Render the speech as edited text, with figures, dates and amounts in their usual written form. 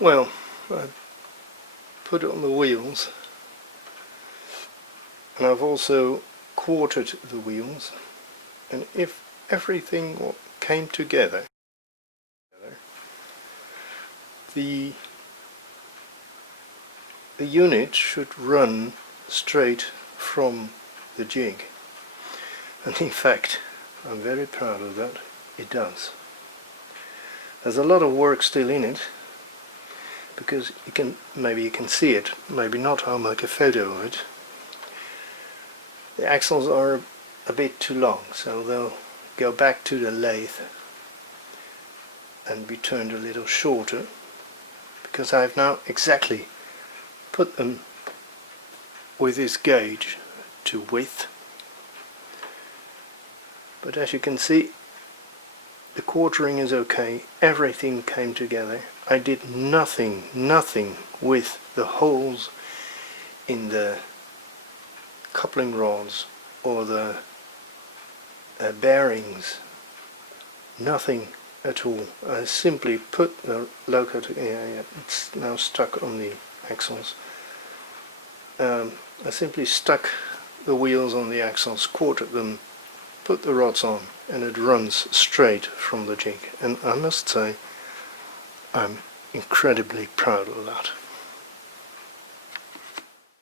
Well, I put it on the wheels, and I've also quartered the wheels, and if everything came together, the unit should run straight from the jig, and in fact I'm very proud of that. It does. There's a lot of work still in it, because maybe you can see it, maybe not. I'll make a photo of it. The axles are a bit too long, so they'll go back to the lathe and be turned a little shorter, because I've now exactly put them with this gauge to width. But as you can see, the quartering is okay, everything came together. I did nothing with the holes in the coupling rods or the bearings, nothing at all. I simply put the locator, it's now stuck on the axles. I simply stuck the wheels on the axles, quartered them, put the rods on, and it runs straight from the jig. And I must say, I'm incredibly proud of that.